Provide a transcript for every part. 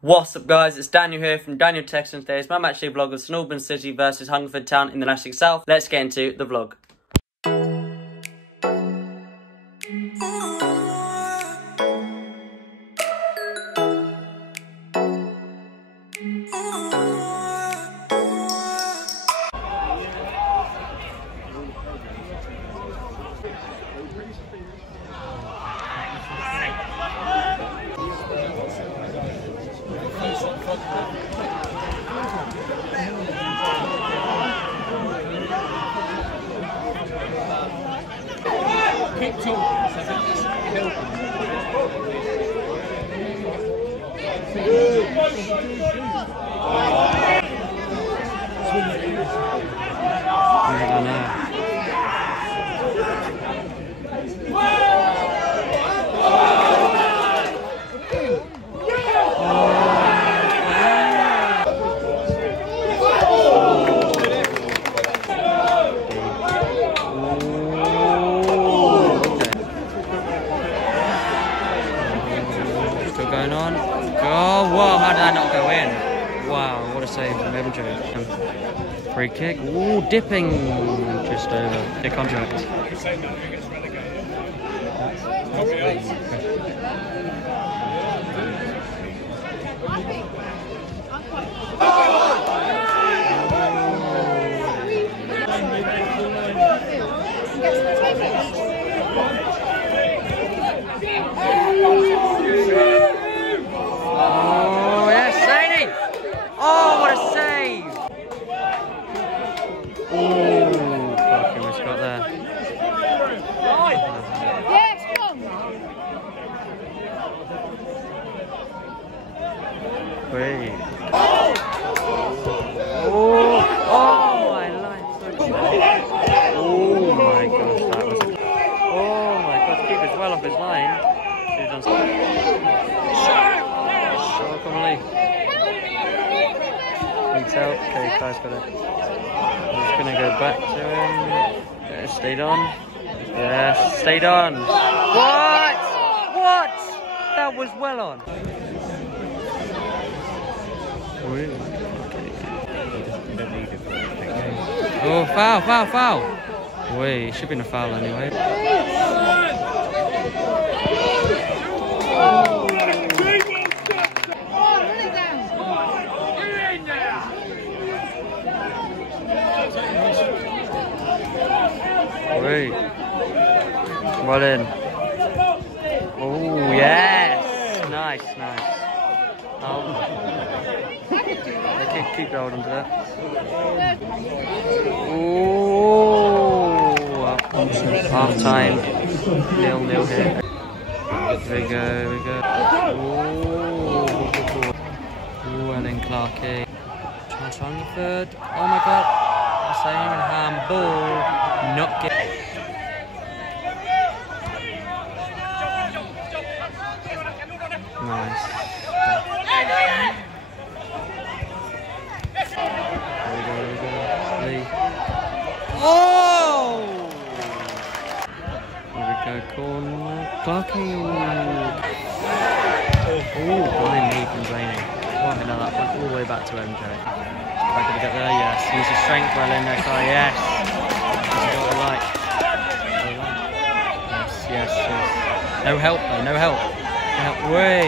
What's up guys, it's Daniel here from Daniel Texans. Today is my matchday vlog of St Albans City versus Hungerford Town in the National South. Let's get into the vlog. Free kick. Ooh, dipping just over the contract. Oh, yes, Sadie! Oh, what a save! Ooh, fucking was got there. Yes, come Wait. Oh, my life. Oh my gosh, that was. Oh my gosh, keeper's well off his line. Should've done something. Oh, come on, Lee. Needs help. Okay, Ty's got it. I'm just gonna go back to him. Yeah, stayed on. Yes, stayed on. What? What? That was well on. Really? Oh, foul, foul, foul. Wait, it should have been a foul anyway. Wait. Well in. Oh, yes. Nice, nice. Okay, keep holding to that. Oh, half time. 0-0 here. Here we go, here we go. Oh, and then Clarkey. Chance for Hungerford. Oh my god. Same handball. Not get. Nice. There we go, Lee. Oh! Here we go, corner. Clarkey. Oh, blind me complaining. Can't know that one all the way back to MJ. Back to get there, yes. Use his strength well in there, Kai, yes. That's what I like. Yes, yes, yes. No help though, no help. No help. Way.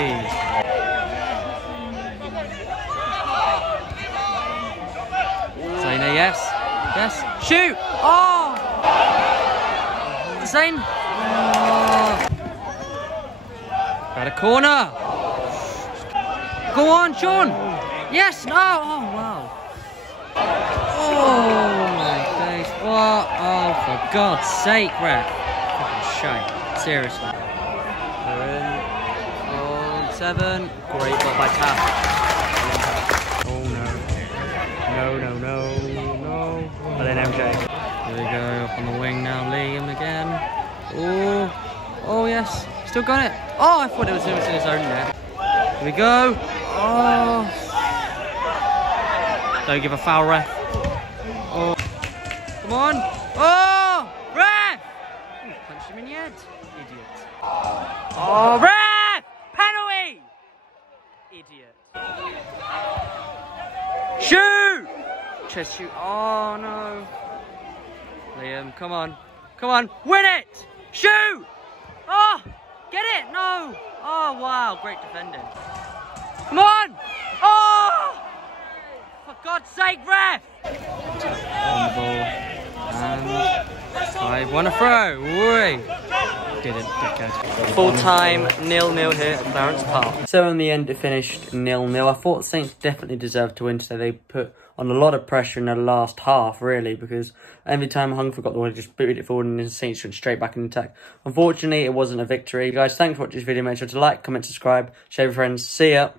Zane, yes. Yes. Shoot! Oh! Zane! Oh. Got a corner! Go on, Sean! Yes! No! Oh, wow. Oh, my face. What? Oh, for God's sake, ref. Fucking shame. Seriously. We're in. Oh, 7. Great block by Taff. Oh, no. No, no, no, no. But then MJ. Here we go, up on the wing now. Liam again. Oh. Oh, yes. Still got it. Oh, I thought it was in his own net. Here we go. Oh. Don't give a foul, ref. Oh. Come on. Oh! Ref! Ooh, punched him in the head. Idiot. Oh, ref! Penalty! Idiot. Shoot! Chest shoot. Oh no. Liam, come on. Come on. Win it! Shoot! Oh! Get it! No! Oh wow, great defending. Come on! Oh! For God's sake, ref! On the ball. And I want to throw. Whee! Didn't catch. Full time 0-0 here at Clarence Park. So in the end it finished 0-0. I thought Saints definitely deserved to win today. They put on a lot of pressure in the last half, really, because every time Hungerford got the ball, they just booted it forward and the Saints went straight back in attack. Unfortunately, it wasn't a victory. Guys, thanks for watching this video. Make sure to like, comment, subscribe, share with your friends. See ya.